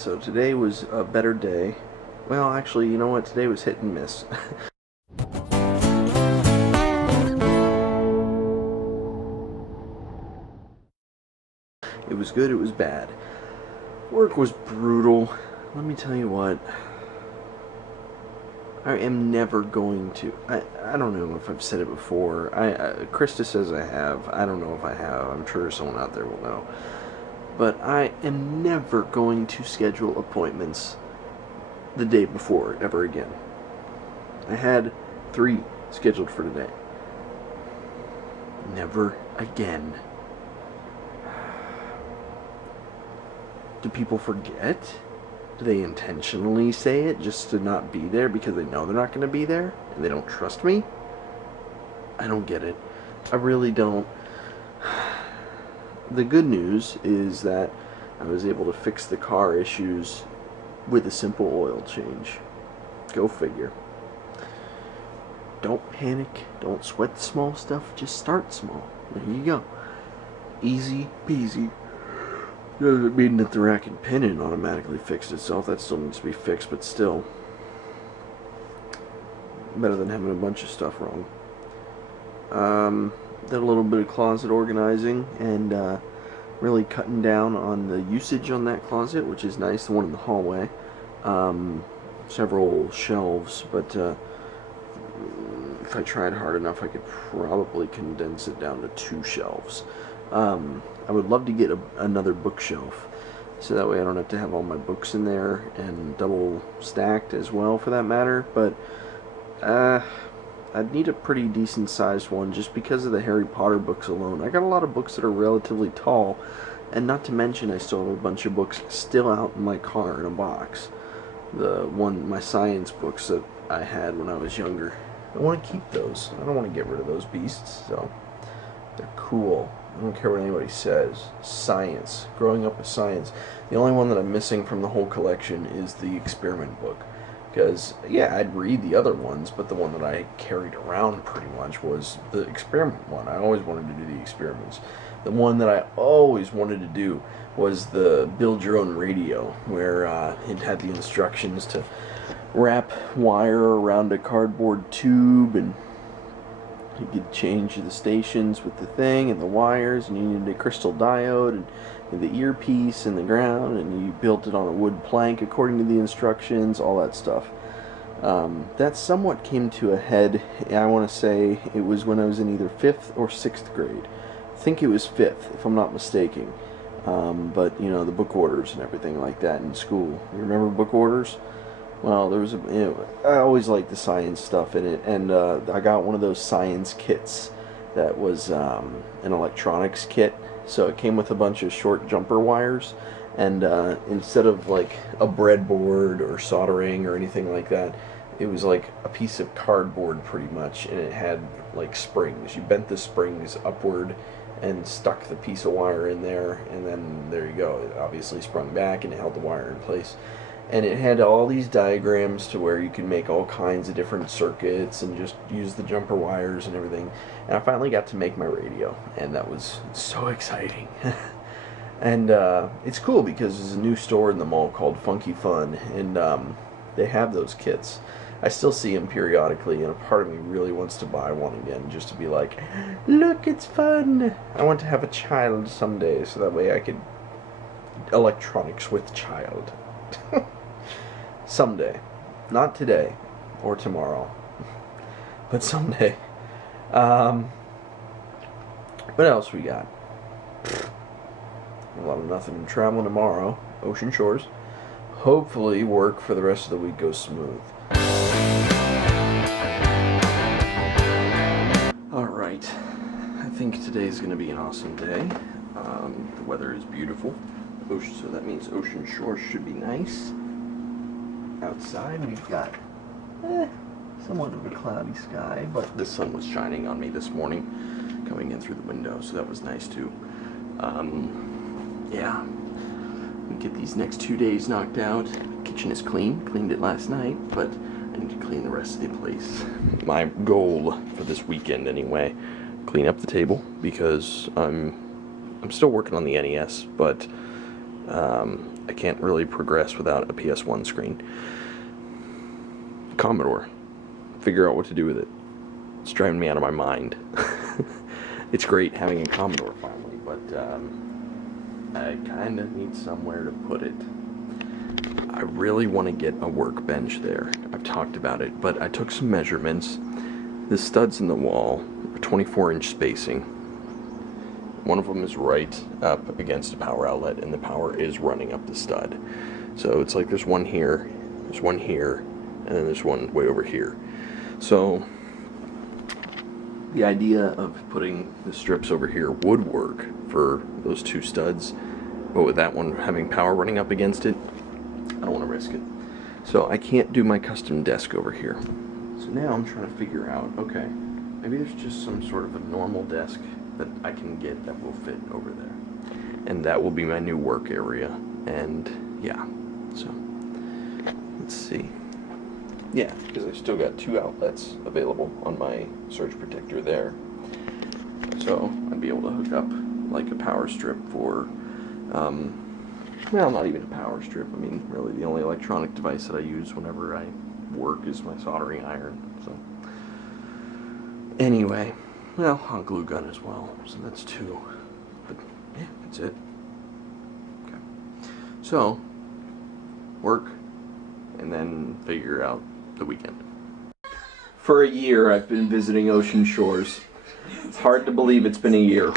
So today was a better day. Well, actually, you know what? Today was hit and miss. It was good, it was bad. Work was brutal. Let me tell you what. I am never going to. I don't know if I've said it before. Krista says I have. I don't know if I have. I'm sure someone out there will know. But I am never going to schedule appointments the day before ever again. I had 3 scheduled for today. Never again. Do people forget? Do they intentionally say it just to not be there because they know they're not going to be there and they don't trust me? I don't get it. I really don't. The good news is that I was able to fix the car issues with a simple oil change. Go figure. Don't panic. Don't sweat the small stuff. Just start small. There you go. Easy peasy. Doesn't mean that the rack and pinion automatically fixed itself. That still needs to be fixed, but still. Better than having a bunch of stuff wrong. Did a little bit of closet organizing and really cutting down on the usage on that closet, which is nice. The one in the hallway. Several shelves, but if I tried hard enough, I could probably condense it down to 2 shelves. I would love to get another bookshelf, so that way I don't have to have all my books in there, and double stacked as well for that matter, but I'd need a pretty decent sized one just because of the Harry Potter books alone. I got a lot of books that are relatively tall, and not to mention I still have a bunch of books still out in my car in a box. My science books that I had when I was younger. I want to keep those. I don't want to get rid of those beasts, so they're cool. I don't care what anybody says. Science. Growing up with science. The only one that I'm missing from the whole collection is the experiment book. Because, yeah, I'd read the other ones, but the one that I carried around pretty much was the experiment one. I always wanted to do the experiments. The one that I always wanted to do was the build your own radio, where it had the instructions to wrap wire around a cardboard tube, and you could change the stations with the thing and the wires, and you needed a crystal diode and the earpiece and the ground, and you built it on a wood plank according to the instructions, all that stuff. That somewhat came to a head, I want to say it was when I was in either 5th or 6th grade. I think it was 5th, if I'm not mistaken. But, you know, the book orders and everything like that in school. You remember book orders? Well, there was I always liked the science stuff in it, and I got one of those science kits that was an electronics kit. So it came with a bunch of short jumper wires, and instead of like a breadboard or soldering or anything like that, it was like a piece of cardboard pretty much, and it had like springs. You bent the springs upward and stuck the piece of wire in there, and then there you go. It obviously sprung back and it held the wire in place. And it had all these diagrams to where you could make all kinds of different circuits and just use the jumper wires and everything. And I finally got to make my radio, and that was so exciting. And it's cool because there's a new store in the mall called Funky Fun, and they have those kits. I still see them periodically, and a part of me really wants to buy one again, just to be like, look, it's fun. I want to have a child someday, so that way I could electronics with child. Someday. Not today or tomorrow, but someday. What else we got? A lot of nothing. Traveling tomorrow. Ocean shores. Hopefully work for the rest of the week goes smooth. Alright. I think today's going to be an awesome day. The weather is beautiful. So that means ocean shores should be nice. Outside we've got somewhat of a cloudy sky, but the sun was shining on me this morning coming in through the window, so that was nice too. Yeah, we get these next 2 days knocked out. Kitchen is clean. Cleaned it last night, but I need to clean the rest of the place. My goal for this weekend anyway, clean up the table, because I'm still working on the NES, but I can't really progress without a PS1 screen. Commodore. Figure out what to do with it. It's driving me out of my mind. It's great having a Commodore finally, but I kind of need somewhere to put it. I really want to get a workbench there. I've talked about it, but I took some measurements. The studs in the wall are 24-inch spacing. One of them is right up against a power outlet, and the power is running up the stud. So it's like there's one here, and then there's one way over here. So the idea of putting the strips over here would work for those two studs, but with that one having power running up against it, I don't want to risk it. So I can't do my custom desk over here. So now I'm trying to figure out, okay, maybe there's just some sort of a normal desk that I can get that will fit over there. And that will be my new work area. And yeah, so let's see. Yeah, because I still got 2 outlets available on my surge protector there. So I'd be able to hook up like a power strip for, well, not even a power strip. I mean, really the only electronic device that I use whenever I work is my soldering iron. So anyway, well, a glue gun as well. So that's 2. But yeah, that's it. Okay. So work and then figure out the weekend. For a year I've been visiting Ocean Shores. It's hard to believe it's been a year.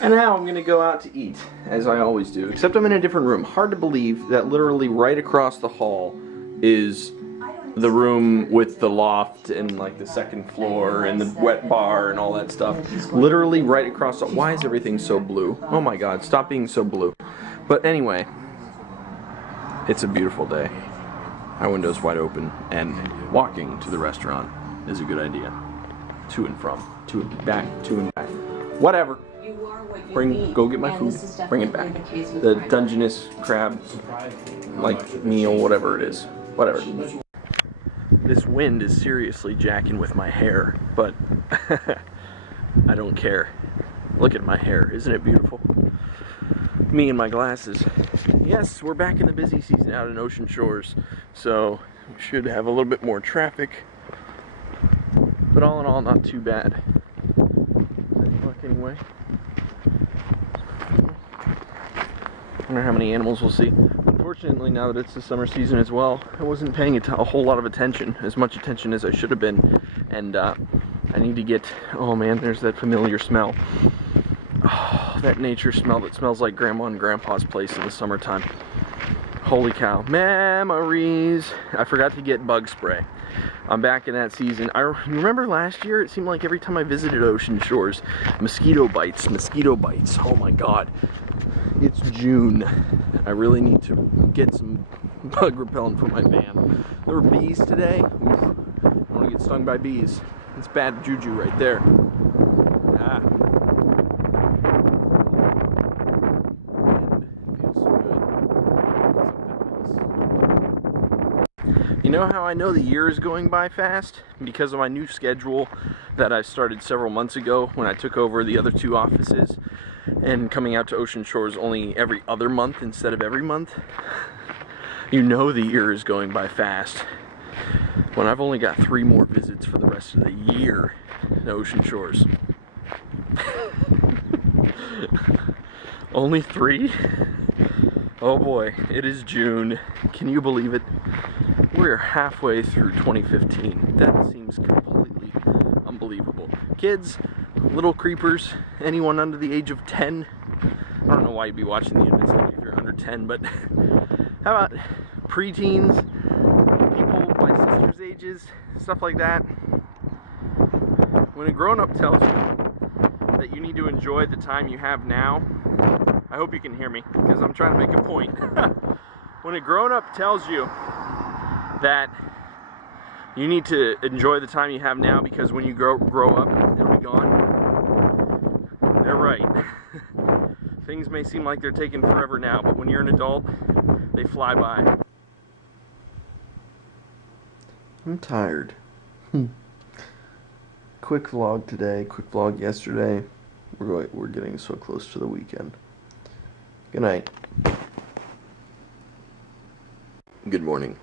And now I'm gonna go out to eat, as I always do, except I'm in a different room. Hard to believe that literally right across the hall is the room with the loft and like the second floor and the wet bar and all that stuff. Literally right across the... Why is everything so blue? Oh my god, stop being so blue. But anyway, it's a beautiful day. My window's wide open, and walking to the restaurant is a good idea. To and from, to and back, to and back. Whatever. Go get my food, bring it back. The Dungeness crab, like, meal, whatever it is. Whatever. This wind is seriously jacking with my hair, but I don't care. Look at my hair, isn't it beautiful? Me and my glasses. Yes, we're back in the busy season out in Ocean Shores, so we should have a little bit more traffic. But all in all, not too bad. Any luck anyway? I wonder how many animals we'll see. Unfortunately, now that it's the summer season as well, I wasn't paying a whole lot of attention, as much attention as I should have been. And I need to get, oh man, there's that familiar smell. Oh, that nature smell that smells like Grandma and Grandpa's place in the summertime. Holy cow. Memories. I forgot to get bug spray. I'm back in that season. I remember last year, it seemed like every time I visited Ocean Shores, mosquito bites. Oh my god. It's June. I really need to get some bug repellent for my van. There were bees today. Oof. I don't want to get stung by bees. It's bad juju right there. Ah. Wind feels so good. You know how I know the year is going by fast? Because of my new schedule that I started several months ago when I took over the other 2 offices and coming out to Ocean Shores only every other month instead of every month. You know the year is going by fast when I've only got 3 more visits for the rest of the year to Ocean Shores. Only 3? Oh boy, it is June. Can you believe it? We're halfway through 2015. That seems completely unbelievable. Kids, little creepers, anyone under the age of 10. I don't know why you'd be watching the Invincilog if you're under 10, but how about preteens, people my sister's ages, stuff like that? When a grown-up tells you that you need to enjoy the time you have now, I hope you can hear me, because I'm trying to make a point. When a grown-up tells you that you need to enjoy the time you have now because when you grow up, it'll be gone, they're right. Things may seem like they're taking forever now, but when you're an adult, they fly by. I'm tired. Quick vlog today, quick vlog yesterday. We're getting so close to the weekend. Good night. Good morning.